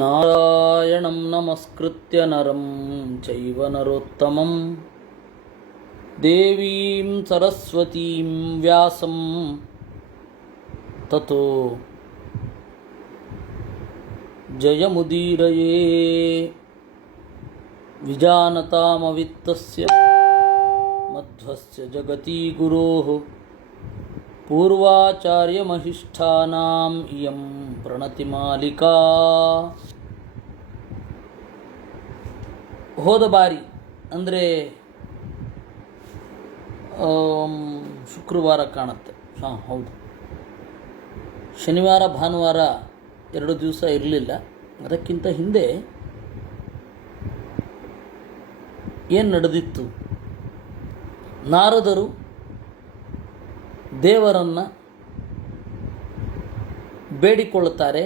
ನಾರಾಯಣಂ ನಮಸ್ಕೃತ್ಯ ನರಂ ಚೈವ ನರೋತ್ತಮಂ ದೇವೀಂ ಸರಸ್ವತೀಂ ವ್ಯಾಸಂ ತತೋ ಜಯಮುದೀರಯೇ ವಿಜಾನತಾಮವಿತ್ತಸ್ಯ ಮಧ್ವಸ್ಯ ಜಗತಿ ಗುರೋಃ ಪೂರ್ವಾಚಾರ್ಯಮಹಿಷ್ಠಾನಾಂ ಇಯಂ ಪ್ರಣತಿಮಾಲಿಕಾ. ಹೋದ ಬಾರಿ ಅಂದರೆ ಶುಕ್ರವಾರ ಕಾಣುತ್ತೆ, ಹೌದು, ಶನಿವಾರ ಭಾನುವಾರ 2 ದಿವಸ ಇರಲಿಲ್ಲ. ಅದಕ್ಕಿಂತ ಹಿಂದೆ ಏನು ನಡೆದಿತ್ತು? ನಾರದರು ದೇವರನ್ನು ಬೇಡಿಕೊಳ್ಳುತ್ತಾರೆ,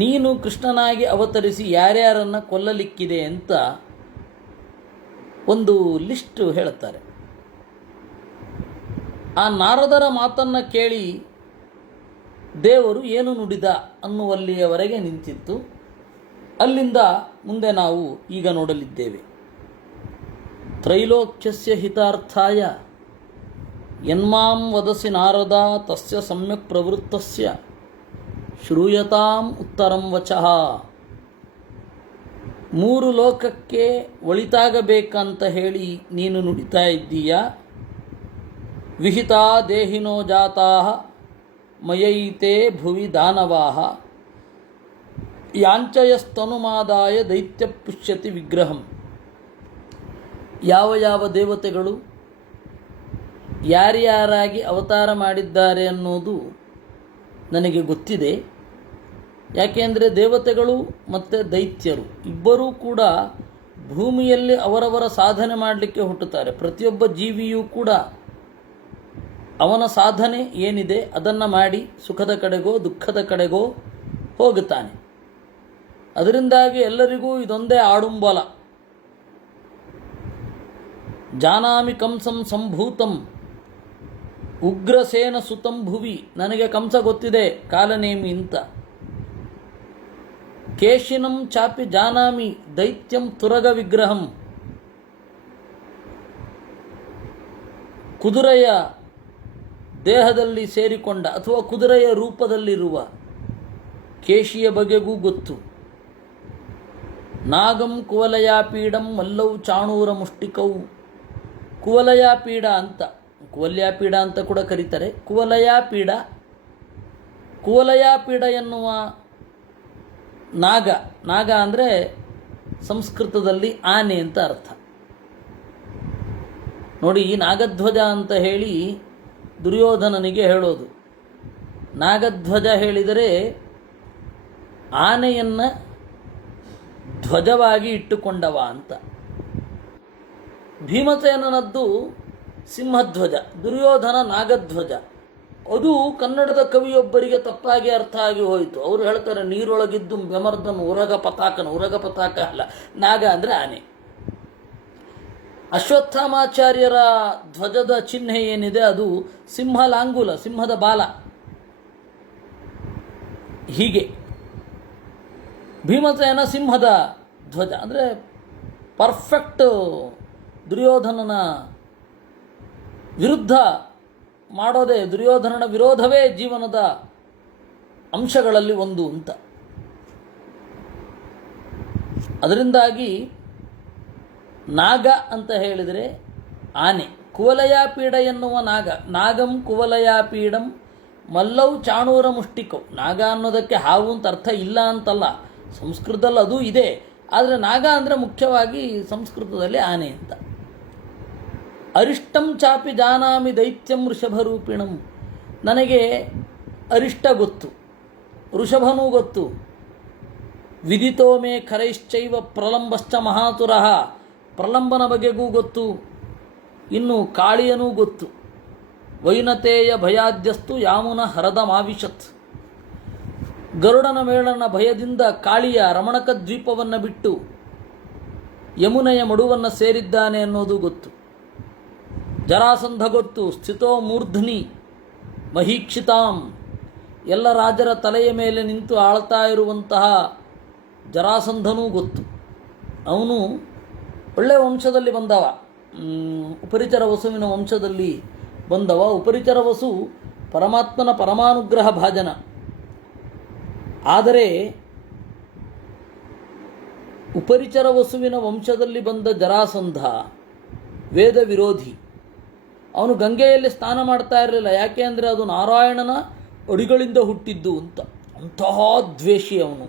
ನೀನು ಕೃಷ್ಣನಾಗಿ ಅವತರಿಸಿ ಯಾರ್ಯಾರನ್ನು ಕೊಲ್ಲಲಿಕ್ಕಿದೆ ಅಂತ ಒಂದು ಲಿಸ್ಟ್ ಹೇಳುತ್ತಾರೆ. ಆ ನಾರದರ ಮಾತನ್ನು ಕೇಳಿ ದೇವರು ಏನು ನುಡಿದ ಅನ್ನುವಲ್ಲಿಯವರೆಗೆ ನಿಂತಿತ್ತು. ಅಲ್ಲಿಂದ ಮುಂದೆ ನಾವು ಈಗ ನೋಡಲಿದ್ದೇವೆ. ತ್ರೈಲೋಕ್ಯಸ್ಯ ಹಿತಾರ್ಥಾಯ ಯನ್ಮಾಂ ವದಸಿ ನಾರದ ತಸ್ಯ ಸಮ್ಯಕ್ ಪ್ರವೃತ್ತಸ್ಯ ಶ್ರೂಯತಾಂ ಉತ್ತರಂ ವಚಃ. 3 ಲೋಕಕ್ಕೆ ಒಳಿತಾಗಬೇಕಂತ ಹೇಳಿ ನೀನು ನುಡಿತಾ ಇದ್ದೀಯಾ. ವಿಹಿತಾ ದೇಹಿನೋ ಜಾತಾಃ ಮಯೈತೆ ಭುವಿ ದಾನವಾಃ ಯಾಂಚಯಸ್ತನುಮಾದಾಯ ದೈತ್ಯ ಪುಷ್ಯತಿ ವಿಗ್ರಹಂ. ಯಾವ ಯಾವ ದೇವತೆಗಳು ಯಾರ್ಯಾರಾಗಿ ಅವತಾರ ಮಾಡಿದ್ದಾರೆ ಅನ್ನೋದು ನನಗೆ ಗೊತ್ತಿದೆ. ಯಾಕೆಂದರೆ ದೇವತೆಗಳು ಮತ್ತು ದೈತ್ಯರು ಇಬ್ಬರೂ ಕೂಡ ಭೂಮಿಯಲ್ಲಿ ಅವರವರ ಸಾಧನೆ ಮಾಡಲಿಕ್ಕೆ ಹುಟ್ಟುತ್ತಾರೆ. ಪ್ರತಿಯೊಬ್ಬ ಜೀವಿಯೂ ಕೂಡ ಅವನ ಸಾಧನೆ ಏನಿದೆ ಅದನ್ನು ಮಾಡಿ ಸುಖದ ಕಡೆಗೋ ದುಃಖದ ಕಡೆಗೋ ಹೋಗುತ್ತಾನೆ. ಅದರಿಂದಾಗಿ ಎಲ್ಲರಿಗೂ ಇದೊಂದೇ ಆಡುಂಬಲ. ಜಾನಾಮಿ ಕಂಸಂ ಸಂಭೂತಂ ಉಗ್ರಸೇನ ಸುತಂ ಭುವಿ. ನನಗೆ ಕಂಸ ಗೊತ್ತಿದೆ, ಕಾಲನೇಮಿ ಅಂತ. ಕೇಶಿನಂ ಚಾಪಿ ಜಾನಾಮಿ ದೈತ್ಯಂ ತುರಗ ವಿಗ್ರಹಂ. ಕುದುರೆಯ ದೇಹದಲ್ಲಿ ಸೇರಿಕೊಂಡ ಅಥವಾ ಕುದುರೆಯ ರೂಪದಲ್ಲಿರುವ ಕೇಶಿಯ ಬಗೆಗೂ ಗೊತ್ತು. ನಾಗಂ ಕುವಲಯಾಪೀಡಂ ಮಲ್ಲೌ ಚಾಣೂರ ಮುಷ್ಟಿಕೌ. ಕುವಲಯಾಪೀಡ ಅಂತ, ಕುವಲ್ಯಾಪೀಡ ಅಂತ ಕೂಡ ಕರೀತಾರೆ. ಕುವಲಯಾಪೀಡ ಎನ್ನುವ ನಾಗ ಅಂದರೆ ಸಂಸ್ಕೃತದಲ್ಲಿ ಆನೆ ಅಂತ ಅರ್ಥ. ನೋಡಿ, ನಾಗಧ್ವಜ ಅಂತ ಹೇಳಿ ದುರ್ಯೋಧನನಿಗೆ ಹೇಳೋದು. ನಾಗಧ್ವಜ ಹೇಳಿದರೆ ಆನೆಯನ್ನು ಧ್ವಜವಾಗಿ ಇಟ್ಟುಕೊಂಡವ ಅಂತ. ಭೀಮಸೇನನದ್ದು ಸಿಂಹಧ್ವಜ, ದುರ್ಯೋಧನ ನಾಗಧ್ವಜ. ಅದು ಕನ್ನಡದ ಕವಿಯೊಬ್ಬರಿಗೆ ತಪ್ಪಾಗಿ ಅರ್ಥ ಆಗಿ ಹೋಯಿತು. ಅವರು ಹೇಳ್ತಾರೆ, ನೀರೊಳಗಿದ್ದು ಬೆಮರ್ದನು ಉರಗ ಪತಾಕ ಅಲ್ಲ, ನಾಗ ಅಂದರೆ ಆನೆ. ಅಶ್ವತ್ಥಾಮಾಚಾರ್ಯರ ಧ್ವಜದ ಚಿಹ್ನೆ ಏನಿದೆ ಅದು ಸಿಂಹಲಾಂಗುಲ, ಸಿಂಹದ ಬಾಲ. ಹೀಗೆ ಭೀಮಸೇನ ಸಿಂಹದ ಧ್ವಜ ಅಂದರೆ ಪರ್ಫೆಕ್ಟ್. ದುರ್ಯೋಧನನ ವಿರುದ್ಧ ಮಾಡೋದೇ, ದುರ್ಯೋಧನನ ವಿರೋಧವೇ ಜೀವನದ ಅಂಶಗಳಲ್ಲಿ ಒಂದು ಅಂತ. ಅದರಿಂದಾಗಿ ನಾಗ ಅಂತ ಹೇಳಿದರೆ ಆನೆ. ಕುವಲಯಾಪೀಡ ಎನ್ನುವ ನಾಗಂ ಕುವಲಯಾಪೀಡಂ ಮಲ್ಲೌ ಚಾಣೂರ ಮುಷ್ಟಿಕೌ. ನಾಗ ಅನ್ನೋದಕ್ಕೆ ಹಾವು ಅಂತ ಅರ್ಥ ಇಲ್ಲ ಅಂತಲ್ಲ, ಸಂಸ್ಕೃತದಲ್ಲಿ ಅದೂ ಇದೆ. ಆದರೆ ನಾಗ ಅಂದರೆ ಮುಖ್ಯವಾಗಿ ಸಂಸ್ಕೃತದಲ್ಲಿ ಆನೆ ಅಂತ. ಅರಿಷ್ಟಂ ಚಾಪಿ ಜಾನಾಮಿ ದೈತ್ಯಂ ವೃಷಭರೂಪಿಣಂ. ನನಗೆ ಅರಿಷ್ಟ ಗೊತ್ತು, ವೃಷಭನೂ ಗೊತ್ತು. ವಿದಿತೋ ಮೇ ಖರೈಶ್ಚೈವ ಪ್ರಲಂಬಶ್ಚ ಮಹಾತುರಃ. ಪ್ರಲಂಬನ ಬಗೆಗೂ ಗೊತ್ತು. ಇನ್ನು ಕಾಳಿಯನೂ ಗೊತ್ತು. ವೈನತೇಯ ಭಯಾದ್ಯಸ್ತು ಯಾಮುನ ಹರದ ಮಾವಿಶತ್. ಗರುಡನ ಮೇಳನ ಭಯದಿಂದ ಕಾಳಿಯ ರಮಣಕ ದ್ವೀಪವನ್ನು ಬಿಟ್ಟು ಯಮುನೆಯ ಮಡುವನ್ನು ಸೇರಿದ್ದಾನೆ ಅನ್ನೋದು ಗೊತ್ತು. ಜರಾಸಂಧ ಗೊತ್ತು. ಸ್ಥಿತೋ ಮೂರ್ಧ್ನಿ ಮಹೀಕ್ಷಿತಾಂ. ಎಲ್ಲ ರಾಜರ ತಲೆಯ ಮೇಲೆ ನಿಂತು ಆಳ್ತಾ ಇರುವಂತಹ ಜರಾಸಂಧನೂ ಗೊತ್ತು. ಅವನು ಒಳ್ಳೆಯ ವಂಶದಲ್ಲಿ ಬಂದವ, ಉಪರಿಚರ ವಸುವಿನ ವಂಶದಲ್ಲಿ ಬಂದವ. ಉಪರಿಚರ ವಸು ಪರಮಾತ್ಮನ ಪರಮಾನುಗ್ರಹ ಭಾಜನ. ಆದರೆ ಉಪರಿಚರ ವಸುವಿನ ವಂಶದಲ್ಲಿ ಬಂದ ಜರಾಸಂಧ ವೇದ ವಿರೋಧಿ. ಅವನು ಗಂಗೆಯಲ್ಲಿ ಸ್ನಾನ ಮಾಡ್ತಾ ಇರಲಿಲ್ಲ. ಯಾಕೆ ಅಂದರೆ ಅದು ನಾರಾಯಣನ ಅಡಿಗಳಿಂದ ಹುಟ್ಟಿದ್ದು ಅಂತ. ಅಂತಹ ದ್ವೇಷಿ ಅವನು.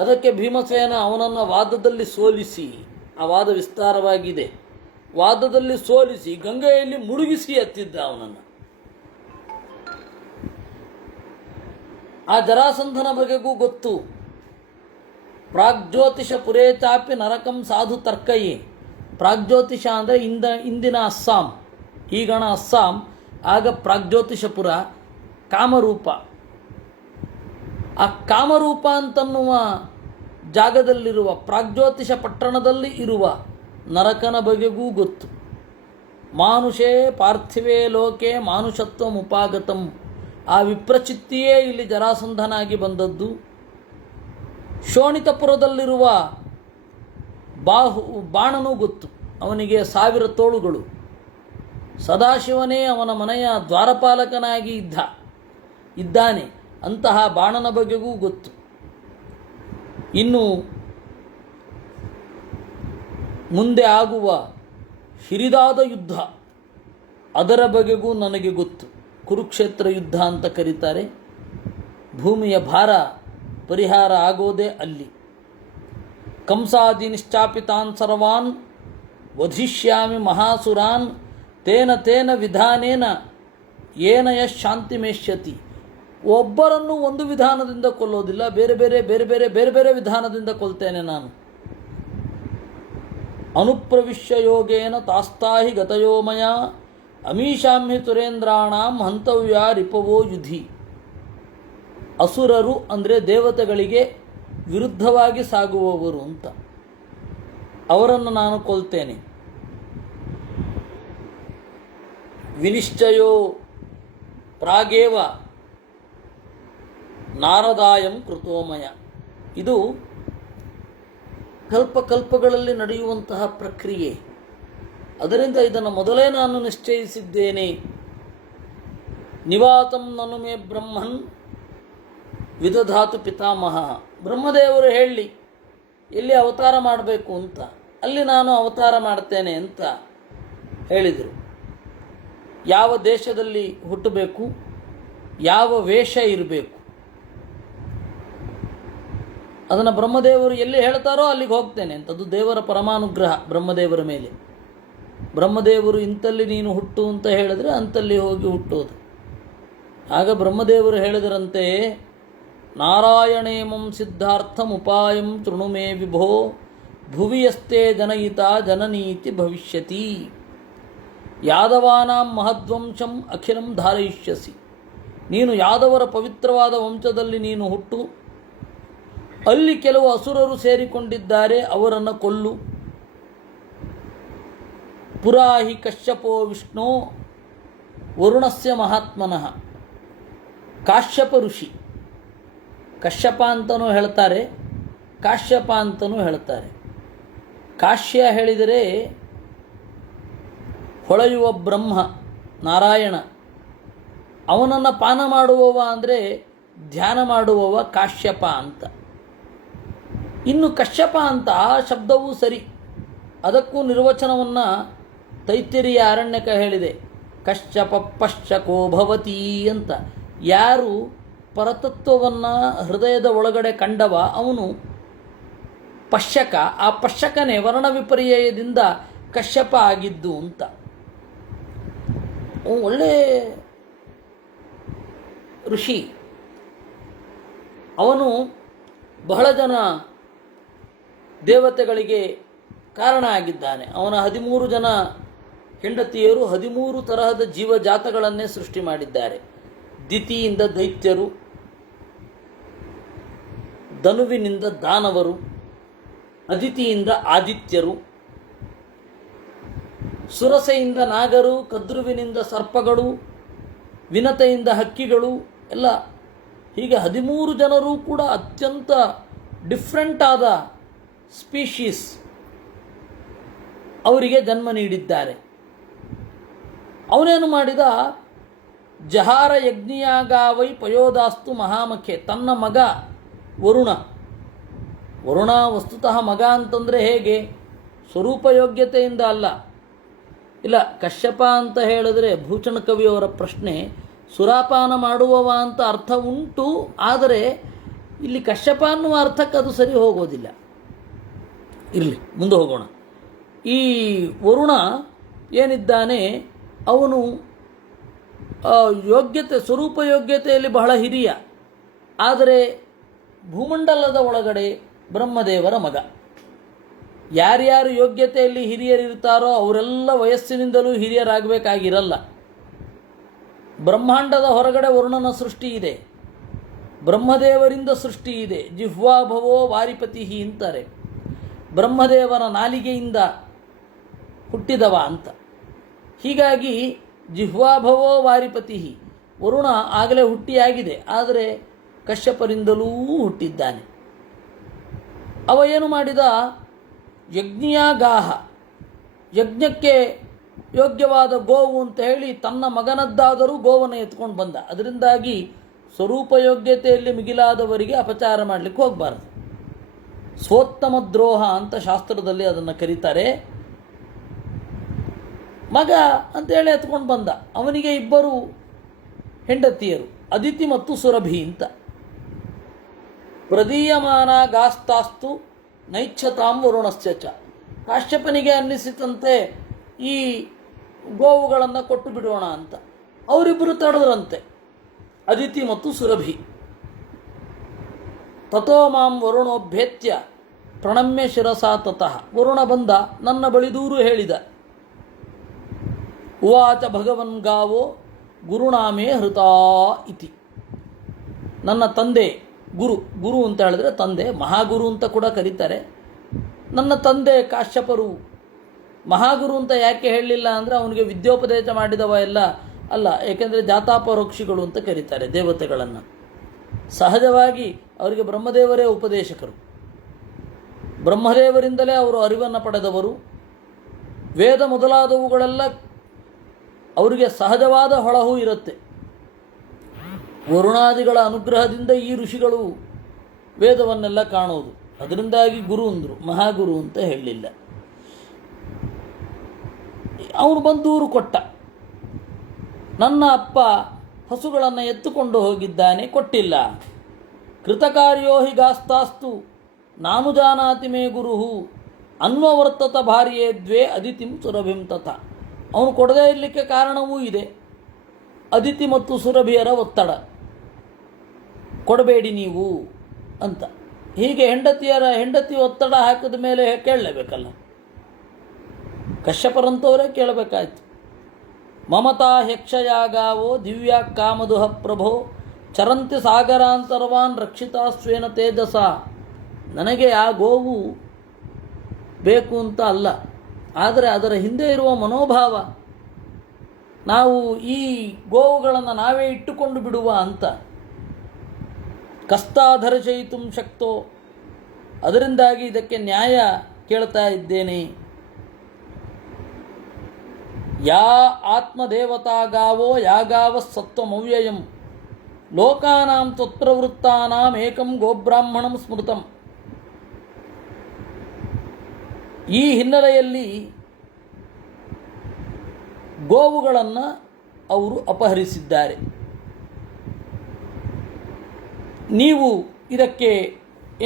ಅದಕ್ಕೆ ಭೀಮಸೇನ ಅವನನ್ನು ವಾದದಲ್ಲಿ ಸೋಲಿಸಿ, ಆ ವಾದ ವಿಸ್ತಾರವಾಗಿದೆ, ವಾದದಲ್ಲಿ ಸೋಲಿಸಿ ಗಂಗೆಯಲ್ಲಿ ಮುಳುಗಿಸಿ ಎತ್ತಿದ್ದ ಅವನನ್ನು. ಆ ಜರಾಸಂಧನ ಬಗೆಗೂ ಗೊತ್ತು. ಪ್ರಾಗ್ಜ್ಯೋತಿಷ ಪುರೇ ಚಾಪಿ ನರಕಂ ಸಾಧು ತರ್ಕಯಿ. ಪ್ರಾಗ್ಜ್ಯೋತಿಷ ಅಂದರೆ ಇಂದಿನ ಅಸ್ಸಾಂ, ಈಗಣ ಅಸ್ಸಾಂ, ಆಗ ಪ್ರಾಗ್ಜ್ಯೋತಿಷಪುರ, ಕಾಮರೂಪ. ಆ ಕಾಮರೂಪ ಅಂತನ್ನುವ ಜಾಗದಲ್ಲಿರುವ ಪ್ರಾಗ್ಜ್ಯೋತಿಷ ಪಟ್ಟಣದಲ್ಲಿ ಇರುವ ನರಕನ ಬಗೆಗೂ ಗೊತ್ತು. ಮಾನುಷೇ ಪಾರ್ಥಿವೇ ಲೋಕೆ ಮಾನುಷತ್ವ ಮುಪಾಗತಂ. ಆ ವಿಪ್ರಚಿತ್ತಿಯೇ ಇಲ್ಲಿ ಜರಾಸಂಧನಾಗಿ ಬಂದದ್ದು. ಶೋಣಿತಪುರದಲ್ಲಿರುವ ಬಾಣನೂ ಗೊತ್ತು. ಅವನಿಗೆ 1000 ತೋಳುಗಳು. ಸದಾಶಿವನೇ ಅವನ ಮನೆಯ ದ್ವಾರಪಾಲಕನಾಗಿ ಇದ್ದಾನೆ. ಅಂತಹ ಬಾಣನ ಬಗೆಗೂ ಗೊತ್ತು. ಇನ್ನು ಮುಂದೆ ಆಗುವ ಹಿರಿದಾದ ಯುದ್ಧ, ಅದರ ಬಗೆಗೂ ನನಗೆ ಗೊತ್ತು. ಕುರುಕ್ಷೇತ್ರ ಯುದ್ಧ ಅಂತ ಕರೀತಾರೆ. ಭೂಮಿಯ ಭಾರ ಪರಿಹಾರ ಆಗೋದೇ ಅಲ್ಲಿ. ಕಂಸಾದಿ ನಿಶ್ಚಾಪಿತಾನ್ ಸರ್ವಾನ್ ವಧಿಷ್ಯಾಮಿ ಮಹಾಸುರಾನ್ ತೇನ ತೇನ ವಿಧಾನೇನ ಏನ ಯಶ್ ಶಾಂತಿ ಮೇಷ್ಯತಿ. ಒಬ್ಬರನ್ನು ಒಂದು ವಿಧಾನದಿಂದ ಕೊಲ್ಲೋದಿಲ್ಲ, ಬೇರೆ ಬೇರೆ ವಿಧಾನದಿಂದ ಕೊಲ್ತೇನೆ ನಾನು. ಅನುಪ್ರವಿಶ್ಯ ಯೋಗೇನ ತಾಸ್ತಾಹಿ ಗತಯೋಮಯ ಅಮೀಶಾಮ್ಹಿ ತುರೇಂದ್ರಾಣಾಂ ಹಂತವ್ಯ ರಿಪವೋ ಯುಧಿ. ಅಸುರರು ಅಂದರೆ ದೇವತೆಗಳಿಗೆ ವಿರುದ್ಧವಾಗಿ ಸಾಗುವವರು ಅಂತ. ಅವರನ್ನು ನಾನು ಕೊಲ್ತೇನೆ. ವಿನಿಶ್ಚಯೋ ಪ್ರಾಗೇವ ನಾರದಾಯಂ ಕೃತೋಮಯ. ಇದು ಕಲ್ಪಗಳಲ್ಲಿ ನಡೆಯುವಂತಹ ಪ್ರಕ್ರಿಯೆ. ಅದರಿಂದ ಇದನ್ನು ಮೊದಲೇ ನಾನು ನಿಶ್ಚಯಿಸಿದ್ದೇನೆ. ನಿವಾತಂ ನನು ಮೇ ಬ್ರಹ್ಮನ್ ವಿದಧಾತು ಪಿತಾಮಹ. ಬ್ರಹ್ಮದೇವರು ಹೇಳಿ ಎಲ್ಲಿ ಅವತಾರ ಮಾಡಬೇಕು ಅಂತ, ಅಲ್ಲಿ ನಾನು ಅವತಾರ ಮಾಡ್ತೇನೆ ಅಂತ ಹೇಳಿದರು. ಯಾವ ದೇಶದಲ್ಲಿ ಹುಟ್ಟಬೇಕು, ಯಾವ ವೇಷ ಇರಬೇಕು, ಅದನ್ನು ಬ್ರಹ್ಮದೇವರು ಎಲ್ಲಿ ಹೇಳ್ತಾರೋ ಅಲ್ಲಿಗೆ ಹೋಗ್ತೇನೆ ಅಂತ. ಅದು ದೇವರ ಪರಮಾನುಗ್ರಹ ಬ್ರಹ್ಮದೇವರ ಮೇಲೆ. ಬ್ರಹ್ಮದೇವರು ಇಂತಲ್ಲಿ ನೀನು ಹುಟ್ಟು ಅಂತ ಹೇಳಿದ್ರೆ ಅಂತಲ್ಲಿ ಹೋಗಿ ಹುಟ್ಟೋದು. ಆಗ ಬ್ರಹ್ಮದೇವರು ಹೇಳಿದರಂತೆ, ನಾರಾಯಣೇಮಂ ಸಿದ್ಧಾರ್ಥಂ ಉಪಾಯಂ ತೃಣುಮೇ ವಿಭೋ ಭುವಿಯಸ್ತೆ ಜನಯಿತ ಜನನೀತಿ ಭವಿಷ್ಯತಿ. ಯಾದವಾನಾಂ ಮಹದ್ವಂಶಂ ಅಖಿಲಂ ಧಾರಯಿಷ್ಯಸಿ. ನೀನು ಯಾದವರ ಪವಿತ್ರವಾದ ವಂಶದಲ್ಲಿ ನೀನು ಹುಟ್ಟು. ಅಲ್ಲಿ ಕೆಲವು ಅಸುರರು ಸೇರಿಕೊಂಡಿದ್ದಾರೆ, ಅವರನ್ನು ಕೊಲ್ಲು. ಪುರಾಹಿ ಕಶ್ಯಪೋ ವಿಷ್ಣು ವರುಣಸ್ಯ ಮಹಾತ್ಮನಃ. ಕಾಶ್ಯಪ ಋಷಿ, ಕಶ್ಯಪ ಅಂತಲೂ ಹೇಳ್ತಾರೆ, ಕಾಶ್ಯಪ ಅಂತಲೂ ಹೇಳ್ತಾರೆ. ಕಾಶ್ಯ ಹೇಳಿದರೆ ಹೊಳೆಯುವ ಬ್ರಹ್ಮ ನಾರಾಯಣ. ಅವನನ್ನು ಪಾನ ಮಾಡುವವ ಅಂದರೆ ಧ್ಯಾನ ಮಾಡುವವ ಕಾಶ್ಯಪ ಅಂತ. ಇನ್ನು ಕಶ್ಯಪ ಅಂತ ಆ ಶಬ್ದವೂ ಸರಿ. ಅದಕ್ಕೂ ನಿರ್ವಚನವನ್ನು ತೈತ್ತಿರಿಯ ಅರಣ್ಯಕ ಹೇಳಿದೆ. ಕಶ್ಯಪ ಪಶ್ಚಕೋ ಭವತಿ ಅಂತ. ಯಾರು ಪರತತ್ವವನ್ನು ಹೃದಯದ ಒಳಗಡೆ ಕಂಡವ ಅವನು ಪಶ್ಯಕ. ಆ ಪಶ್ಯಕನೇ ವರ್ಣ ವಿಪರ್ಯಯದಿಂದ ಕಶ್ಯಪ ಆಗಿದ್ದು ಅಂತ. ಒಳ್ಳೆ ಋಷಿ. ಅವನು ಬಹಳ ಜನ ದೇವತೆಗಳಿಗೆ ಕಾರಣ ಆಗಿದ್ದಾನೆ. ಅವನ 13 ಜನ ಹೆಂಡತಿಯರು 13 ತರಹದ ಜೀವಜಾತಗಳನ್ನೇ ಸೃಷ್ಟಿ ಮಾಡಿದ್ದಾರೆ. ದಿತಿಯಿಂದ ದೈತ್ಯರು, ಧನುವಿನಿಂದ ದಾನವರು, ಅದಿತಿಯಿಂದ ಆದಿತ್ಯರು, ಸುರಸೆಯಿಂದ ನಾಗರು, ಕದ್ರುವಿನಿಂದ ಸರ್ಪಗಳು, ವಿನತೆಯಿಂದ ಹಕ್ಕಿಗಳು ಎಲ್ಲ ಹೀಗೆ 13 ಜನರು ಕೂಡ ಅತ್ಯಂತ ಡಿಫ್ರೆಂಟ್ ಆದ ಸ್ಪೀಶೀಸ್ ಅವರಿಗೆ ಜನ್ಮ ನೀಡಿದ್ದಾರೆ. ಅವನೇನು ಮಾಡಿದ, ಜಹಾರ ಯಜ್ಞಿಯಾಗಾವೈ ಪಯೋದಾಸ್ತು ಮಹಾಮಖೆ, ತನ್ನ ಮಗ ವರುಣ ವಸ್ತುತಃ ಮಗ ಅಂತಂದರೆ ಹೇಗೆ, ಸ್ವರೂಪ ಯೋಗ್ಯತೆಯಿಂದ ಅಲ್ಲ. ಇಲ್ಲ, ಕಶ್ಯಪ ಅಂತ ಹೇಳಿದ್ರೆ ಭೂಷಣ ಕವಿಯವರ ಪ್ರಶ್ನೆ, ಸುರಾಪಾನ ಮಾಡುವವ ಅಂತ ಅರ್ಥ ಉಂಟು, ಆದರೆ ಇಲ್ಲಿ ಕಶ್ಯಪ ಅನ್ನುವ ಅರ್ಥಕ್ಕೆ ಅದು ಸರಿ ಹೋಗೋದಿಲ್ಲ. ಇರಲಿ, ಮುಂದೆ ಹೋಗೋಣ. ಈ ವರುಣ ಏನಿದ್ದಾನೆ ಅವನು ಯೋಗ್ಯತೆ, ಸ್ವರೂಪ ಯೋಗ್ಯತೆಯಲ್ಲಿ ಬಹಳ ಹಿರಿಯ, ಆದರೆ ಭೂಮಂಡಲದ ಒಳಗಡೆ ಬ್ರಹ್ಮದೇವರ ಮಗ. ಯಾರ್ಯಾರು ಯೋಗ್ಯತೆಯಲ್ಲಿ ಹಿರಿಯರಿರ್ತಾರೋ ಅವರೆಲ್ಲ ವಯಸ್ಸಿನಿಂದಲೂ ಹಿರಿಯರಾಗಬೇಕಾಗಿರಲ್ಲ. ಬ್ರಹ್ಮಾಂಡದ ಹೊರಗಡೆ ವರುಣನ ಸೃಷ್ಟಿ ಇದೆ, ಬ್ರಹ್ಮದೇವರಿಂದ ಸೃಷ್ಟಿ ಇದೆ. ಜಿಹ್ವಾಭವೋ ವಾರಿಪತಿ ಅಂತಾರೆ, ಬ್ರಹ್ಮದೇವರ ನಾಲಿಗೆಯಿಂದ ಹುಟ್ಟಿದವ ಅಂತ. ಹೀಗಾಗಿ ಜಿಹ್ವಾಭವೋ ವಾರಿಪತಿ, ವರುಣ ಆಗಲೇ ಹುಟ್ಟಿಯಾಗಿದೆ, ಆದರೆ ಕಶ್ಯಪರಿಂದಲೂ ಹುಟ್ಟಿದ್ದಾನೆ. ಅವ ಏನು ಮಾಡಿದ, ಯಜ್ಞಿಯಾಗಾಹ, ಯಜ್ಞಕ್ಕೆ ಯೋಗ್ಯವಾದ ಗೋವು ಅಂತ ಹೇಳಿ ತನ್ನ ಮಗನದ್ದಾದರೂ ಗೋವನ್ನು ಎತ್ಕೊಂಡು ಬಂದ. ಅದರಿಂದಾಗಿ ಸ್ವರೂಪ ಯೋಗ್ಯತೆಯಲ್ಲಿ ಮಿಗಿಲಾದವರಿಗೆ ಅಪಚಾರ ಮಾಡಲಿಕ್ಕೆ ಹೋಗಬಾರದು. ಸ್ವೋತ್ತಮ ದ್ರೋಹ ಅಂತ ಶಾಸ್ತ್ರದಲ್ಲಿ ಅದನ್ನು ಕರೀತಾರೆ. ಮಗ ಅಂತೇಳಿ ಎತ್ಕೊಂಡು ಬಂದ. ಅವನಿಗೆ ಇಬ್ಬರು ಹೆಂಡತಿಯರು, ಅದಿತಿ ಮತ್ತು ಸುರಭಿ ಅಂತ. ಪ್ರದೀಯಮಾನ ಗಾಸ್ತಾಸ್ತು ನೈಚ್ಛತಾಂ ವರುಣಸ್ಯ ಚ, ಕಾಶ್ಯಪನಿಗೆ ಅನ್ನಿಸಿತಂತೆ ಈ ಗೋವುಗಳನ್ನು ಕೊಟ್ಟು ಬಿಡೋಣ ಅಂತ. ಅವರಿಬ್ಬರು ತಡೆದ್ರಂತೆ, ಅದಿತಿ ಮತ್ತು ಸುರಭಿ. ತಥೋ ಮಾಂ ವರುಣೋಭ್ಯೇತ್ಯ ಪ್ರಣಮ್ಯ ಶಿರಸಾ ತತಃ, ವರುಣ ಬಂದ, ನನ್ನ ಬಳಿ ದೂರು ಹೇಳಿದ. ಉವಾಚ ಭಗವನ್ ಗಾವೋ ಗುರುನಾಮೇ ಹೃತಾ ಇತಿ, ನನ್ನ ತಂದೆ ಗುರು ಅಂತ ಹೇಳಿದ್ರೆ ತಂದೆ, ಮಹಾಗುರು ಅಂತ ಕೂಡ ಕರೀತಾರೆ. ನನ್ನ ತಂದೆ ಕಾಶ್ಯಪರು ಮಹಾಗುರು ಅಂತ ಯಾಕೆ ಹೇಳಲಿಲ್ಲ ಅಂದರೆ ಅವನಿಗೆ ವಿದ್ಯೋಪದೇಶ ಮಾಡಿದವ ಎಲ್ಲ ಅಲ್ಲ, ಏಕೆಂದರೆ ಜಾತಾಪರೋಕ್ಷಿಗಳು ಅಂತ ಕರೀತಾರೆ ದೇವತೆಗಳನ್ನು. ಸಹಜವಾಗಿ ಅವರಿಗೆ ಬ್ರಹ್ಮದೇವರೇ ಉಪದೇಶಕರು, ಬ್ರಹ್ಮದೇವರಿಂದಲೇ ಅವರು ಅರಿವನ್ನು ಪಡೆದವರು. ವೇದ ಮೊದಲಾದವುಗಳೆಲ್ಲ ಅವರಿಗೆ ಸಹಜವಾದ ಹೊಳಹು ಇರುತ್ತೆ. ವರುಣಾದಿಗಳ ಅನುಗ್ರಹದಿಂದ ಈ ಋಷಿಗಳು ವೇದವನ್ನೆಲ್ಲ ಕಾಣೋದು. ಅದರಿಂದಾಗಿ ಗುರು ಅಂದರು, ಮಹಾಗುರು ಅಂತ ಹೇಳಲಿಲ್ಲ. ಅವನು ಬಂದು ದೂರು ಕೊಟ್ಟ, ನನ್ನ ಅಪ್ಪ ಹಸುಗಳನ್ನು ಎತ್ತುಕೊಂಡು ಹೋಗಿದ್ದಾನೆ, ಕೊಟ್ಟಿಲ್ಲ. ಕೃತಕಾರ್ಯೋ ಹಿ ಗಾಸ್ತಾಸ್ತು ನಾನು ಜಾನಾತಿ ಮೇ ಗುರುಹು ಅನ್ವವರ್ತತ ಭಾರ್ಯೇ ದ್ವೇ ಅದಿತಿಂ ಸುರಭಿಂ ತಥ. ಅವನು ಕೊಡದೇ ಇರಲಿಕ್ಕೆ ಕಾರಣವೂ ಇದೆ, ಅದಿತಿ ಮತ್ತು ಸುರಭಿಯರ ಒತ್ತಡ, ಕೊಡಬೇಡಿ ನೀವು ಅಂತ. ಹೀಗೆ ಹೆಂಡತಿ ಒತ್ತಡ ಹಾಕಿದ ಮೇಲೆ ಕೇಳಲೇಬೇಕಲ್ಲ, ಕಶ್ಯಪರಂತವರೇ ಕೇಳಬೇಕಾಯ್ತು. ಮಮತಾ ಹೆಕ್ಷಯಾಗಾವೋ ದಿವ್ಯಾ ಕಾಮದುಹ ಪ್ರಭೋ ಚರಂತಿ ಸಾಗರಾಂತರವಾನ್ ರಕ್ಷಿತಾ ಸ್ವೇನ ತೇಜಸ. ನನಗೆ ಆ ಗೋವು ಬೇಕು ಅಂತ ಅಲ್ಲ, ಆದರೆ ಅದರ ಹಿಂದೆ ಇರುವ ಮನೋಭಾವ, ನಾವು ಈ ಗೋವುಗಳನ್ನು ನಾವೇ ಇಟ್ಟುಕೊಂಡು ಬಿಡುವ ಅಂತ. ಕಸ್ತಾಧರ್ಷಯಿತು ಶಕ್ತೋ, ಅದರಿಂದಾಗಿ ಇದಕ್ಕೆ ನ್ಯಾಯ ಕೇಳ್ತಾ ಇದ್ದೇನೆ. ಯಾ ಆತ್ಮದೇವತಾ ಗಾವೋ ಯಾಗಾವ ಸತ್ವಮವ್ಯಯಂ ಲೋಕಾನಾಂ ತ್ವತ್ಪ್ರವೃತ್ತಾನಾಂ ಏಕಂ ಗೋಬ್ರಾಹ್ಮಣಂ ಸ್ಮೃತಂ. ಈ ಹಿನ್ನೆಲೆಯಲ್ಲಿ ಗೋವುಗಳನ್ನು ಅವರು ಅಪಹರಿಸಿದ್ದಾರೆ. ನೀವು ಇದಕ್ಕೆ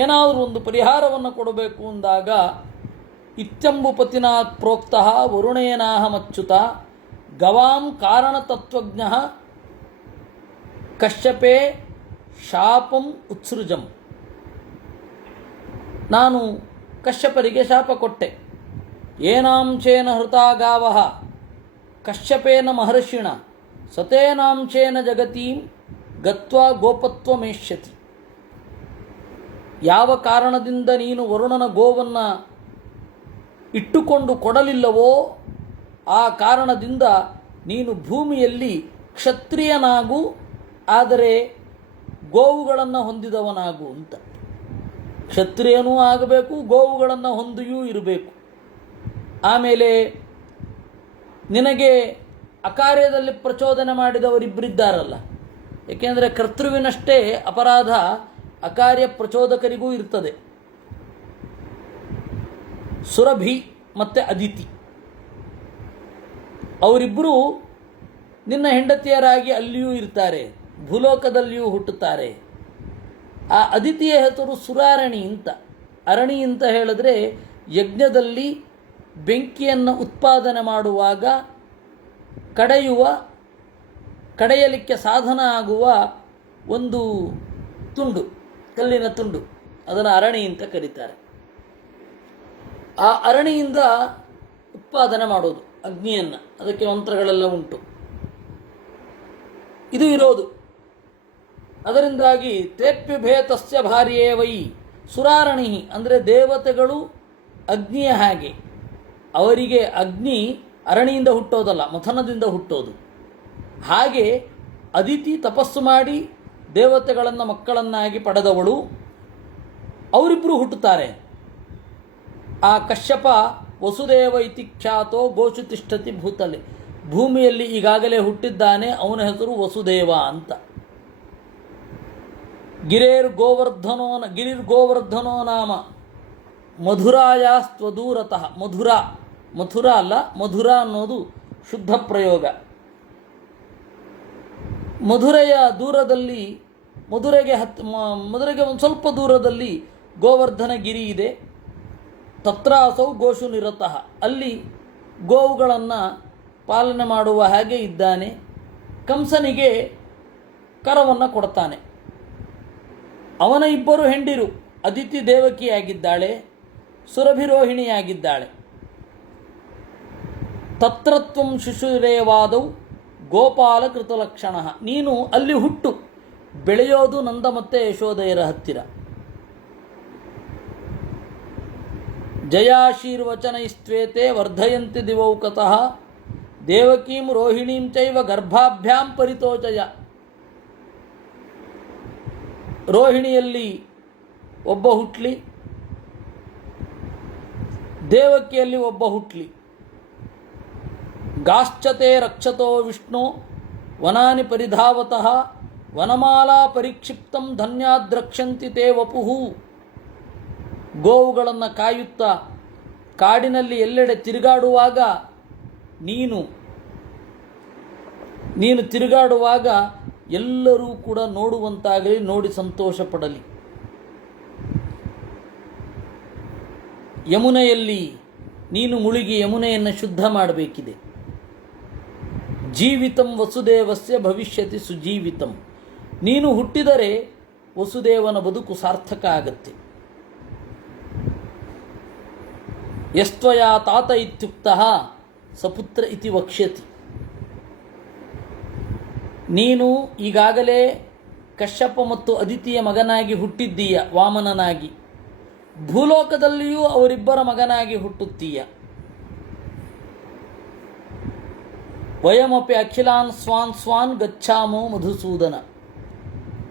ಏನಾದರೂ ಒಂದು ಪರಿಹಾರವನ್ನು ಕೊಡಬೇಕು ಅಂದಾಗ ಇತ್ಯಂಬುಪತಿನಾ ಪ್ರೋಕ್ತಃ ವರುಣೇನಾಹಮಚ್ಯುತ ಗವಾಂ ಕಾರಣತತ್ವಜ್ಞ ಕಶ್ಯಪೇ ಶಾಪಂ ಉತ್ಸೃಜಂ. ನಾನು ಕಶ್ಯಪರಿಗೆ ಶಾಪ ಕೊಟ್ಟೆ. ಏನಾಂಶೇನ ಹೃತಾ ಗಾವಃ ಕಶ್ಯಪೇನ ಮಹರ್ಷಿಣ ಸತೇನಾಂಶೇನ ಜಗತೀಂ ಗತ್ವಾ ಗೋಪತ್ವಮೇಷ್ಯತಿ. ಯಾವ ಕಾರಣದಿಂದ ನೀನು ವರುಣನ ಗೋವನ್ನು ಇಟ್ಟುಕೊಂಡು ಕೊಡಲಿಲ್ಲವೋ ಆ ಕಾರಣದಿಂದ ನೀನು ಭೂಮಿಯಲ್ಲಿ ಕ್ಷತ್ರಿಯನಾಗು, ಆದರೆ ಗೋವುಗಳನ್ನು ಹೊಂದಿದವನಾಗು ಅಂತ. ಕ್ಷತ್ರಿಯನೂ ಆಗಬೇಕು, ಗೋವುಗಳನ್ನು ಹೊಂದಿಯೂ ಇರಬೇಕು. ಆಮೇಲೆ ನಿನಗೆ ಅಕಾರ್ಯದಲ್ಲಿ ಪ್ರಚೋದನೆ ಮಾಡಿದವರಿಬ್ಬರಿದ್ದಾರಲ್ಲ, ಏಕೆಂದರೆ ಕರ್ತೃವಿನಷ್ಟೇ ಅಪರಾಧ ಅಕಾರ್ಯ ಪ್ರಚೋದಕರಿಗೂ ಇರ್ತದೆ. ಸುರಭಿ ಮತ್ತು ಅದಿತಿ ಅವರಿಬ್ಬರೂ ನಿನ್ನ ಹೆಂಡತಿಯರಾಗಿ ಅಲ್ಲಿಯೂ ಇರ್ತಾರೆ, ಭೂಲೋಕದಲ್ಲಿಯೂ ಹುಟ್ಟುತ್ತಾರೆ. ಆ ಅದಿತಿಯ ಹೆಸರು ಸುರಾರಣಿ ಅಂತ. ಅರಣಿ ಅಂತ ಹೇಳಿದ್ರೆ ಯಜ್ಞದಲ್ಲಿ ಬೆಂಕಿಯನ್ನು ಉತ್ಪಾದನೆ ಮಾಡುವಾಗ ಕಡೆಯಲಿಕ್ಕೆ ಸಾಧನ ಆಗುವ ಒಂದು ತುಂಡು, ಕಲ್ಲಿನ ತುಂಡು, ಅದನ್ನು ಅರಣಿ ಅಂತ ಕರೀತಾರೆ. ಆ ಅರಣಿಯಿಂದ ಉತ್ಪಾದನೆ ಮಾಡೋದು ಅಗ್ನಿಯನ್ನು, ಅದಕ್ಕೆ ಮಂತ್ರಗಳೆಲ್ಲ ಉಂಟು. ಇದು ಇರೋದು. ಅದರಿಂದಾಗಿ ತೇಪ್ಯುಭೇತಸ್ಯ ಭಾರ್ಯೇ ವೈ ಸುರಾರಣಿ ಅಂದರೆ ದೇವತೆಗಳು ಅಗ್ನಿಯ ಹಾಗೆ. ಅವರಿಗೆ ಅಗ್ನಿ ಅರಣಿಯಿಂದ ಹುಟ್ಟೋದಲ್ಲ, ಮಥನದಿಂದ ಹುಟ್ಟೋದು. ಹಾಗೆ ಅದಿತಿ ತಪಸ್ಸು ಮಾಡಿ ದೇವತೆಗಳನ್ನು ಮಕ್ಕಳನ್ನಾಗಿ ಪಡೆದವಳು. ಅವರಿಬ್ಬರು ಹುಟ್ಟುತ್ತಾರೆ. ಆ ಕಶ್ಯಪ ವಸುದೇವ ಇತಿ ಖ್ಯಾತೋ ಗೋಷು ತಿಷ್ಠತಿ ಭೂತಲೆ, ಭೂಮಿಯಲ್ಲಿ ಈಗಾಗಲೇ ಹುಟ್ಟಿದ್ದಾನೆ, ಅವನ ಹೆಸರು ವಸುದೇವ ಅಂತ. ಗಿರಿರ್ಗೋವರ್ಧನೋ ನಾಮ ಮಧುರಾಯಾಸ್ತ್ವದೂರತಃ. ಮಥುರ ಅಲ್ಲ, ಮಧುರ ಅನ್ನೋದು ಶುದ್ಧ ಪ್ರಯೋಗ. ಮಧುರೆಯ ದೂರದಲ್ಲಿ, ಮಧುರೆಗೆ ಒಂದು ಸ್ವಲ್ಪ ದೂರದಲ್ಲಿ ಗೋವರ್ಧನ ಗಿರಿ ಇದೆ. ತತ್ರಾಸೌ ಗೋಷು ನಿರತಃ, ಅಲ್ಲಿ ಗೋವುಗಳನ್ನು ಪಾಲನೆ ಮಾಡುವ ಹಾಗೆ ಇದ್ದಾನೆ. ಕಂಸನಿಗೆ ಕರವನ್ನು ಕೊಡ್ತಾನೆ. ಅವನ ಇಬ್ಬರು ಹೆಂಡಿರು, ಅದಿತಿ ದೇವಕಿಯಾಗಿದ್ದಾಳೆ, ಸುರಭಿರೋಹಿಣಿಯಾಗಿದ್ದಾಳೆ. ತತ್ರತ್ವಂ ಶಿಶುರೇವಾದೌ ಗೋಪಾಲ ಕೃತಲಕ್ಷಣ, ನೀನು ಅಲ್ಲಿ ಹುಟ್ಟು, ಬೆಳೆಯೋದು ನಂದ ಮತ್ತು ಯಶೋದೆಯರ ಹತ್ತಿರ. ಜಯಾಶೀರ್ವಚನೈಸ್ತ್ವೇತೆ ವರ್ಧಯಂತಿ ದಿವೌಕತಃ ದೇವಕೀಂ ರೋಹಿಣೀಂ ಚೈವ ಗರ್ಭಾಭ್ಯಾಂ ಪರಿತೋಚಯ. ರೋಹಿಣಿಯಲ್ಲಿ ಒಬ್ಬ ಹುಟ್ಲಿ, ದೇವಕಿಯಲ್ಲಿ ಒಬ್ಬ ಹುಟ್ಲಿ. ಗಾಶ್ಚತೆ ರಕ್ಷತೋ ವಿಷ್ಣು ವನಾನಿ ಪರಿಧಾವತಃ ವನಮಾಲಾ ಪರಿಕ್ಷಿಪ್ತಂ ಧನ್ಯಾದ್ರಕ್ಷಂತಿ ತೇ ವಪುಹು. ಗೋವುಗಳನ್ನು ಕಾಯುತ್ತಾ ಕಾಡಿನಲ್ಲಿ ಎಲ್ಲೆಡೆ ತಿರುಗಾಡುವಾಗ, ನೀನು ತಿರುಗಾಡುವಾಗ ಎಲ್ಲರೂ ಕೂಡ ನೋಡುವಂತಾಗಲಿ, ನೋಡಿ ಸಂತೋಷ ಪಡಲಿ. ಯಮುನೆಯಲ್ಲಿ ನೀನು ಮುಳುಗಿ ಯಮುನೆಯನ್ನು ಶುದ್ಧ ಮಾಡಬೇಕಿದೆ. ಜೀವಿತಂ ವಸುದೇವಸ್ಯ ಭವಿಷ್ಯತಿ ಸುಜೀವಿತಂ, ನೀನು ಹುಟ್ಟಿದರೆ ವಸುದೇವನ ಬದುಕು ಸಾರ್ಥಕ ಆಗತ್ತೆ. ಯಸ್ತ್ವಯಾ ತಾತ ಇತ್ಯುಕ್ತಃ ಸಪುತ್ರ ಇತಿ ವಕ್ಷ್ಯತಿ. ನೀನು ಈಗಾಗಲೇ ಕಶ್ಯಪ ಮತ್ತು ಅದಿತಿಯ ಮಗನಾಗಿ ಹುಟ್ಟಿದ್ದೀಯ, ವಾಮನನಾಗಿ. ಭೂಲೋಕದಲ್ಲಿಯೂ ಅವರಿಬ್ಬರ ಮಗನಾಗಿ ಹುಟ್ಟುತ್ತೀಯ. ವಯಮಪಿ ಅಖಿಲಾನ್ ಸ್ವಾನ್ ಗಚ್ಛಾಮೋ ಮಧುಸೂದನ.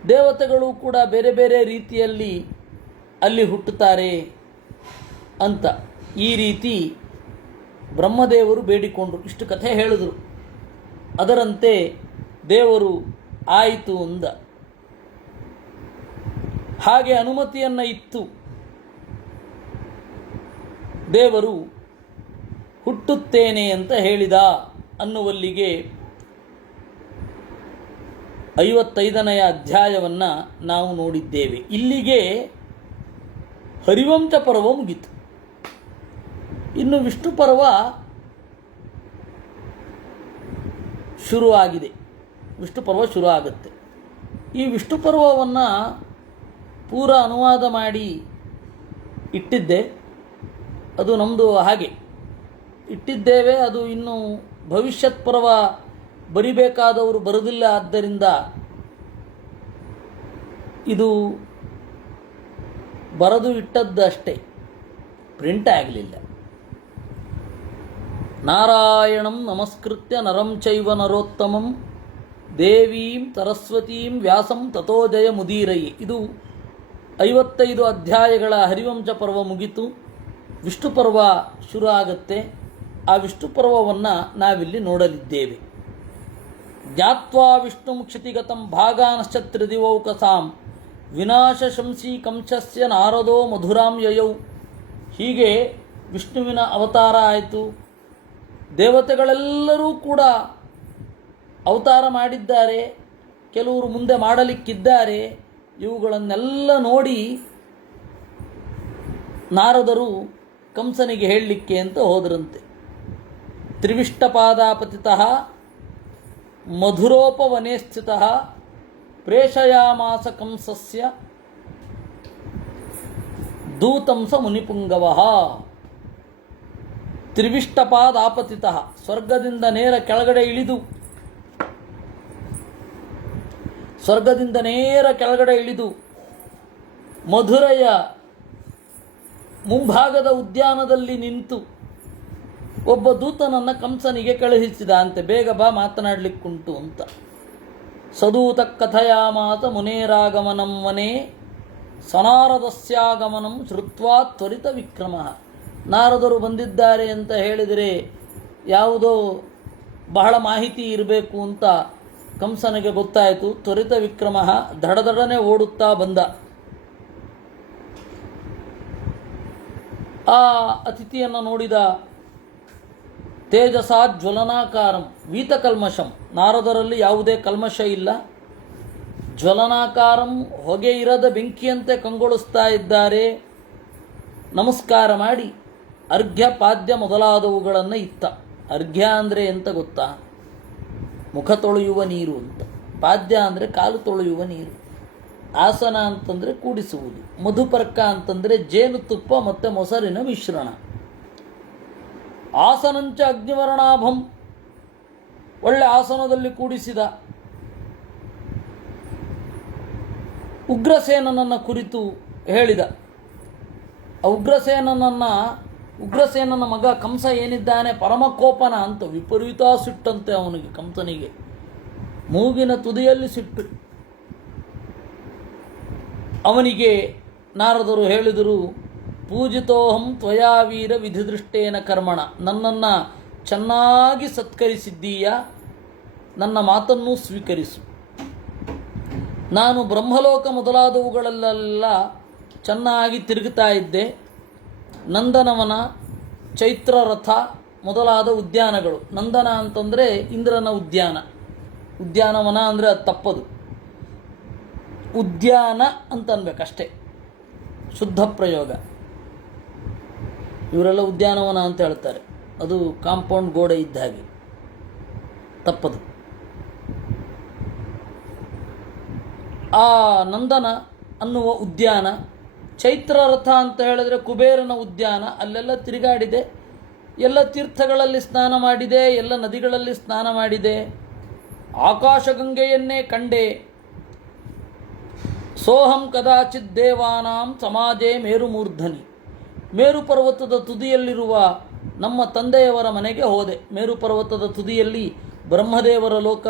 ದೇವತೆಗಳು ಕೂಡ ಬೇರೆ ಬೇರೆ ರೀತಿಯಲ್ಲಿ ಅಲ್ಲಿ ಹುಟ್ಟುತ್ತಾರೆ ಅಂತ ಈ ರೀತಿ ಬ್ರಹ್ಮದೇವರು ಬೇಡಿಕೊಂಡರು. ಇಷ್ಟು ಕಥೆ ಹೇಳಿದರು. ಅದರಂತೆ ದೇವರು ಆಯಿತು ಅಂದ. ಹಾಗೆ ಅನುಮತಿಯನ್ನು ಇತ್ತು. ದೇವರು ಹುಟ್ಟುತ್ತೇನೆ ಅಂತ ಹೇಳಿದ ಅನ್ನುವಲ್ಲಿಗೆ 55ನೆಯ ಅಧ್ಯಾಯವನ್ನು ನಾವು ನೋಡಿದ್ದೇವೆ. ಇಲ್ಲಿಗೆ ಹರಿವಂಶ ಪರ್ವ ಮುಗಿತು. ಇನ್ನು ವಿಷ್ಣು ಪರ್ವ ಶುರುವಾಗಿದೆ. ವಿಷ್ಣು ಪರ್ವ ಶುರು ಆಗುತ್ತೆ. ಈ ವಿಷ್ಣು ಪರ್ವವನ್ನು ಪೂರ ಅನುವಾದ ಮಾಡಿ ಇಟ್ಟಿದ್ದೆ. ಅದು ನಮ್ಮದು ಹಾಗೆ ಇಟ್ಟಿದ್ದೇವೆ. ಅದು ಇನ್ನು ಭವಿಷ್ಯತ್ ಪರ್ವ ಬರಿಬೇಕಾದವರು ಬರೋದಿಲ್ಲ. ಆದ್ದರಿಂದ ಇದು ಬರೆದು ಇಟ್ಟದ್ದಷ್ಟೇ, ಪ್ರಿಂಟ್ ಆಗಲಿಲ್ಲ. ನಾರಾಯಣಂ ನಮಸ್ಕೃತ್ಯ ನರಂ ಚೈವ ನರೋತ್ತಮಂ ದೇವೀಂ ಸರಸ್ವತೀಂ ವ್ಯಾಸಂ ತಥೋ ಜಯ ಮುದೀರೈ. ಇದು 55 ಅಧ್ಯಾಯಗಳ ಹರಿವಂಶ ಪರ್ವ ಮುಗಿತು. ವಿಷ್ಣು ಪರ್ವ ಶುರು ಆಗುತ್ತೆ. ಆ ವಿಷ್ಣು ಪರ್ವವನ್ನು ನಾವಿಲ್ಲಿ ನೋಡಲಿದ್ದೇವೆ. ಜ್ಞಾತ್ವಾ ವಿಷ್ಣು ಕ್ಷಿತಿಗತಂ ಭಾಗಾನಶ್ಚ ತ್ರಿದಿವೌಕಸಾಂ ವಿನಾಶ ಶಂಸಿ ಕಂಸಸ್ಯ ನಾರದೋ ಮಧುರಾಂ ಯಯೌ. ಹೀಗೆ ವಿಷ್ಣುವಿನ ಅವತಾರ ಆಯಿತು. ದೇವತೆಗಳೆಲ್ಲರೂ ಕೂಡ ಅವತಾರ ಮಾಡಿದ್ದಾರೆ, ಕೆಲವರು ಮುಂದೆ ಮಾಡಲಿಕ್ಕಿದ್ದಾರೆ. ಇವುಗಳನ್ನೆಲ್ಲ ನೋಡಿ ನಾರದರು ಕಂಸನಿಗೆ ಹೇಳಲಿಕ್ಕೆ ಅಂತ ಹೋದರಂತೆ. ತ್ರಿವಿಷ್ಟಪಾದಾಪತಿತಃ ಮಧುರೋಪವನೇ ಸ್ಥಿತಃ ಪ್ರೇಷಯಾಮಾಸ ಕಂಸಸ್ಯ ದೂತಂಸ ಮುನಿಪುಂಗವಃ. ತ್ರಿವಿಷ್ಟಪಾದಾಪತಿತಃ, ಸ್ವರ್ಗದಿಂದ ನೇರ ಕೆಳಗಡೆ ಇಳಿದು ಮಧುರೆಯ ಮುಂಭಾಗದ ಉದ್ಯಾನದಲ್ಲಿ ನಿಂತು ಒಬ್ಬ ದೂತನನ್ನು ಕಂಸನಿಗೆ ಕಳುಹಿಸಿದ ಅಂತೆ. ಬೇಗ ಬಾ, ಮಾತನಾಡಲಿಕ್ಕುಂಟು ಅಂತ. ಸದೂತ ಕಥಯಾಮಾತ ಮುನೇರಾಗಮನಂ ವನೇ ಸನಾರದಸ್ಯಾಗಮನಂ ಶ್ರುತ್ವಾ ತ್ವರಿತ ವಿಕ್ರಮ. ನಾರದರು ಬಂದಿದ್ದಾರೆ ಅಂತ ಹೇಳಿದರೆ ಯಾವುದೋ ಬಹಳ ಮಾಹಿತಿ ಇರಬೇಕು ಅಂತ ಕಂಸನಿಗೆ ಗೊತ್ತಾಯಿತು. ತ್ವರಿತ ವಿಕ್ರಮ ದಡದಡನೆ ಓಡುತ್ತಾ ಬಂದ. ಆ ಅತಿಥಿಯನ್ನು ನೋಡಿದ. ತೇಜಸಾ ಜ್ವಲನಾಕಾರಂ ವೀತಕಲ್ಮಷಂ, ನಾರದರಲ್ಲಿ ಯಾವುದೇ ಕಲ್ಮಶ ಇಲ್ಲ. ಜ್ವಲನಾಕಾರಂ, ಹೊಗೆ ಇರದ ಬೆಂಕಿಯಂತೆ ಕಂಗೊಳಿಸ್ತಾ ಇದ್ದಾರೆ. ನಮಸ್ಕಾರ ಮಾಡಿ ಅರ್ಘ್ಯ ಪಾದ್ಯ ಮೊದಲಾದವುಗಳನ್ನು ಇತ್ತ. ಅರ್ಘ್ಯ ಅಂದರೆ ಎಂತ ಗೊತ್ತಾ? ಮುಖ ತೊಳೆಯುವ ನೀರು ಅಂತ. ಪಾದ್ಯ ಅಂದರೆ ಕಾಲು ತೊಳೆಯುವ ನೀರು. ಆಸನ ಅಂತಂದರೆ ಕೂಡಿಸುವುದು. ಮಧುಪರ್ಕ ಅಂತಂದರೆ ಜೇನುತುಪ್ಪ ಮತ್ತು ಮೊಸರಿನ ಮಿಶ್ರಣ. ಆಸನಂಚ ಅಗ್ನಿವರ್ಣಾಭಂ, ಒಳ್ಳೆ ಆಸನದಲ್ಲಿ ಕೂಡಿಸಿದ. ಉಗ್ರಸೇನನನ್ನು ಕುರಿತು ಹೇಳಿದ. ಉಗ್ರಸೇನನ ಮಗ ಕಂಸ ಏನಿದ್ದಾನೆ ಪರಮಕೋಪನ ಅಂತ. ವಿಪರೀತ ಸಿಟ್ಟಂತೆ ಅವನಿಗೆ, ಕಂಸನಿಗೆ ಮೂಗಿನ ತುದಿಯಲ್ಲಿ ಸಿಟ್ಟು. ಅವನಿಗೆ ನಾರದರು ಹೇಳಿದರು, ಪೂಜಿತೋಹಂ ತ್ವಯಾ ವೀರ ವಿಧಿದೃಷ್ಟೇನ ಕರ್ಮಣ. ನನ್ನನ್ನು ಚೆನ್ನಾಗಿ ಸತ್ಕರಿಸಿದ್ದೀಯ, ನನ್ನ ಮಾತನ್ನೂ ಸ್ವೀಕರಿಸು. ನಾನು ಬ್ರಹ್ಮಲೋಕ ಮೊದಲಾದವುಗಳಲ್ಲೆಲ್ಲ ಚೆನ್ನಾಗಿ ತಿರುಗುತ್ತಾ ಇದ್ದೆ. ನಂದನವನ, ಚೈತ್ರರಥ ಮೊದಲಾದ ಉದ್ಯಾನಗಳು. ನಂದನ ಅಂತಂದರೆ ಇಂದ್ರನ ಉದ್ಯಾನ, ಉದ್ಯಾನವನ ಅಂದರೆ ಅದು ತಪ್ಪದು, ಉದ್ಯಾನ ಅಂತ ಅನ್ಬೇಕಷ್ಟೇ, ಶುದ್ಧ ಪ್ರಯೋಗ. ಇವರೆಲ್ಲ ಉದ್ಯಾನವನ ಅಂತ ಹೇಳ್ತಾರೆ, ಅದು ಕಾಂಪೌಂಡ್ ಗೋಡೆ ಇದ್ದ ಹಾಗೆ, ತಪ್ಪದು. ಆ ನಂದನ ಅನ್ನುವ ಉದ್ಯಾನ, ಚೈತ್ರರಥ ಅಂತ ಹೇಳಿದ್ರೆ ಕುಬೇರನ ಉದ್ಯಾನ. ಅಲ್ಲೆಲ್ಲ ತಿರುಗಾಡಿದೆ, ಎಲ್ಲ ತೀರ್ಥಗಳಲ್ಲಿ ಸ್ನಾನ ಮಾಡಿದೆ, ಎಲ್ಲ ನದಿಗಳಲ್ಲಿ ಸ್ನಾನ ಮಾಡಿದೆ. ಆಕಾಶಗಂಗೆಯನ್ನೇ ಕಂಡೆ. ಸೋಹಂ ಕದಾಚಿತ್ ದೇವಾನಾಂ ಸಮಾಜೆ ಮೇರುಮೂರ್ಧನಿ. ಮೇರು ಪರ್ವತದ ತುದಿಯಲ್ಲಿರುವ ನಮ್ಮ ತಂದೆಯವರ ಮನೆಗೆ ಹೋದೆ. ಮೇರು ಪರ್ವತದ ತುದಿಯಲ್ಲಿ ಬ್ರಹ್ಮದೇವರ ಲೋಕ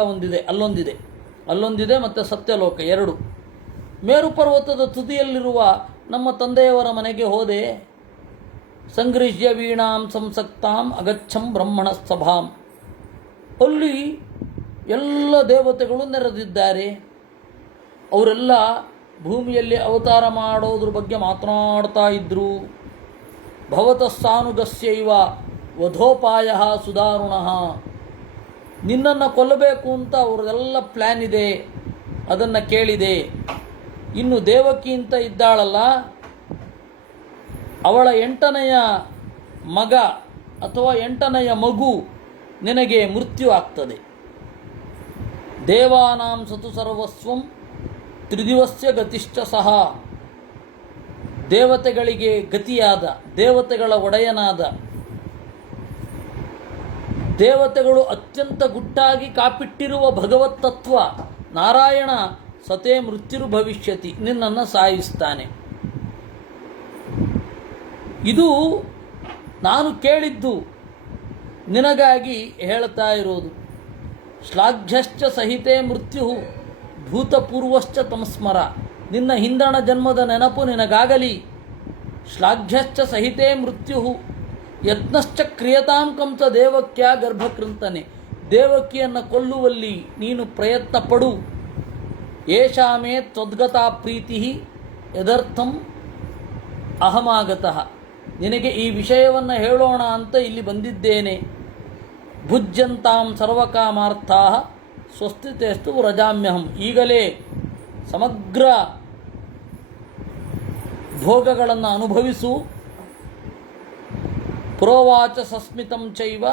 ಅಲ್ಲೊಂದಿದೆ ಮತ್ತು ಸತ್ಯಲೋಕ ಎರಡು. ಮೇರು ಪರ್ವತದ ತುದಿಯಲ್ಲಿರುವ ನಮ್ಮ ತಂದೆಯವರ ಮನೆಗೆ ಹೋದೆ. ಸಂಗೃಹ್ಯ ವೀಣಾಂ ಸಂಸಕ್ತಾಂ ಅಗಚ್ಚಂ ಬ್ರಹ್ಮಣ ಸಭಾಂ. ಅಲ್ಲಿ ಎಲ್ಲ ದೇವತೆಗಳು ನೆರೆದಿದ್ದಾರೆ. ಅವರೆಲ್ಲ ಭೂಮಿಯಲ್ಲಿ ಅವತಾರ ಮಾಡೋದ್ರ ಬಗ್ಗೆ ಮಾತನಾಡ್ತಾ ಇದ್ದರು. ಭವತಸ್ಸಾನುಗಸ್ಯೈವ ವಧೋಪಾಯ ಸುಧಾರುಣಃ. ನಿನ್ನನ್ನು ಕೊಲ್ಲಬೇಕು ಅಂತ ಅವ್ರದೆಲ್ಲ ಪ್ಲ್ಯಾನ್ ಇದೆ, ಅದನ್ನು ಕೇಳಿದೆ. ಇನ್ನು ದೇವಕಿ ಅಂತ ಇದ್ದಾಳಲ್ಲ, ಅವಳ 8ನೆಯ ಮಗ ಅಥವಾ 8ನೆಯ ಮಗು ನಿನಗೆ ಮೃತ್ಯು ಆಗ್ತದೆ. ದೇವಾನಾಂ ಸತು ಸರ್ವಸ್ವಂ ತ್ರಿದಿವಸ್ಯ ಗತಿಶ್ಚ ಸಹ. ದೇವತೆಗಳಿಗೆ ಗತಿಯಾದ, ದೇವತೆಗಳ ಒಡೆಯನಾದ, ದೇವತೆಗಳು ಅತ್ಯಂತ ಗುಟ್ಟಾಗಿ ಕಾಪಿಟ್ಟಿರುವ ಭಗವತ್ ತತ್ವ ನಾರಾಯಣ ಸತೇ ಮೃತ್ಯುರು ಭವಿಷ್ಯತಿ, ನಿನ್ನನ್ನು ಸಾಯಿಸ್ತಾನೆ. ಇದು ನಾನು ಕೇಳಿದ್ದು, ನಿನಗಾಗಿ ಹೇಳ್ತಾ ಇರೋದು. ಶ್ಲಾಘ್ಯಶ್ಚ ಸಹಿತೇ ಮೃತ್ಯು ಭೂತಪೂರ್ವಶ್ಚ ತಮಸ್ಮರ. ನಿನ್ನ ಹಿಂದಣ ಜನ್ಮದ ನೆನಪು ನಿನಗಾಗಲಿ. ಶ್ಲಾಘ್ಯಶ್ಚ ಸಹಿತೇ ಮೃತ್ಯು ಯತ್ನಶ್ಚ ಕ್ರಿಯತಾಂ ಕಂಸ ದೇವಕ್ಯ ಗರ್ಭಕೃಂತನೆ. ದೇವಕಿಯನ್ನು ಕೊಲ್ಲುವಲ್ಲಿ ನೀನು ಪ್ರಯತ್ನ ಪಡು. ಏಷಾಮೇ ತ್ವದ್ಗತಾ ಪ್ರೀತಿ ಯದರ್ಥಂ ಅಹಮಾಗತಃ. ನಿನಗೆ ಈ ವಿಷಯವನ್ನು ಹೇಳೋಣ ಅಂತ ಇಲ್ಲಿ ಬಂದಿದ್ದೇನೆ. ಭುಜ್ಯಂತಾಂ ಸರ್ವಕಾಮಾರ್ಥಾ ಸ್ವಸ್ತಿತೇಸ್ತು ವ್ರಜಾಮ್ಯಹಂ. ಈಗಲೇ ಸಮಗ್ರ ಭೋಗಗಳನ್ನು ಅನುಭವಿಸು. ಪ್ರೋವಾಚ ಸಸ್ಮಿತಂ ಚೈವ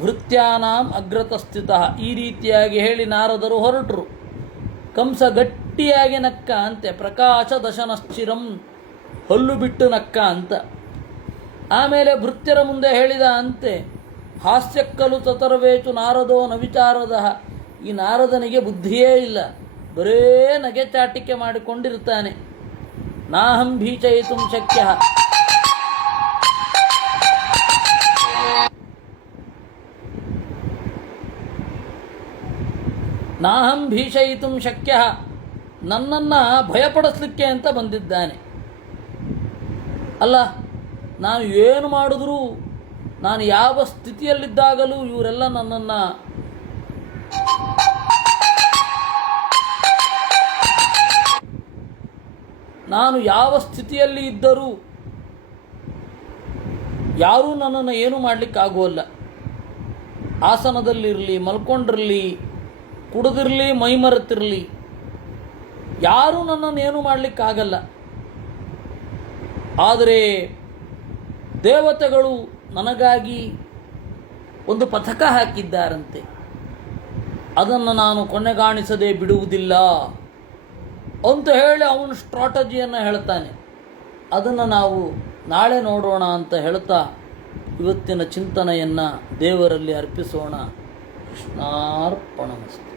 ಭೃತ್ಯಾನಾಂ ಅಗ್ರತಸ್ಥಿತಃ. ಈ ರೀತಿಯಾಗಿ ಹೇಳಿ ನಾರದರು ಹೊರಟರು. ಕಂಸ ಗಟ್ಟಿಯಾಗಿ ನಕ್ಕ ಅಂತೆ. ಪ್ರಕಾಶ ದಶನಶ್ಚಿರಂ, ಹಲ್ಲು ಬಿಟ್ಟು ನಕ್ಕ ಅಂತ. ಆಮೇಲೆ ಭೃತ್ಯರ ಮುಂದೆ ಹೇಳಿದ ಅಂತೆ, ಹಾಸ್ಯಕ್ಕಲು ತತರ್ವೇಚು ನಾರದೋ ನ ವಿಚಾರದಃ. ಈ ನಾರದನಿಗೆ ಬುದ್ಧಿಯೇ ಇಲ್ಲ, ಬರೇ ನಗೆ ಚಾಟಿಕೆ ಮಾಡಿಕೊಂಡಿರ್ತಾನೆ. ನಾಹಂ ಭೀಚಯಿತುಂ ಶಕ್ಯ. ನಾಹಂ ಭೀಷಯಿತುಂ ಶಕ್ಯ. ನನ್ನನ್ನು ಭಯಪಡಿಸ್ಲಿಕ್ಕೆ ಅಂತ ಬಂದಿದ್ದಾನೆ. ಅಲ್ಲ, ನಾನು ಏನು ಮಾಡಿದ್ರೂ, ನಾನು ಯಾವ ಸ್ಥಿತಿಯಲ್ಲಿದ್ದಾಗಲೂ ಇವರೆಲ್ಲ ನನ್ನನ್ನು ನಾನು ಯಾವ ಸ್ಥಿತಿಯಲ್ಲಿ ಇದ್ದರೂ ಯಾರೂ ನನ್ನನ್ನು ಏನು ಮಾಡಲಿಕ್ಕಾಗೋಲ್ಲ. ಆಸನದಲ್ಲಿರಲಿ, ಮಲ್ಕೊಂಡಿರಲಿ, ಕುಡಿದಿರಲಿ, ಮೈಮರೆತಿರಲಿ, ಯಾರೂ ನನ್ನನ್ನು ಏನು ಮಾಡಲಿಕ್ಕಾಗಲ್ಲ. ಆದರೆ ದೇವತೆಗಳು ನನಗಾಗಿ ಒಂದು ಪಥಕ ಹಾಕಿದ್ದಾರಂತೆ, ಅದನ್ನು ನಾನು ಕೊನೆಗಾಣಿಸದೆ ಬಿಡುವುದಿಲ್ಲ ಅಂತ ಹೇಳಿ ಅವನು ಸ್ಟ್ರಾಟಜಿಯನ್ನು ಹೇಳ್ತಾನೆ. ಅದನ್ನು ನಾವು ನಾಳೆ ನೋಡೋಣ ಅಂತ ಹೇಳ್ತಾ ಇವತ್ತಿನ ಚಿಂತನೆಯನ್ನು ದೇವರಲ್ಲಿ ಅರ್ಪಿಸೋಣ. ಕೃಷ್ಣಾರ್ಪಣಮಸ್ತು.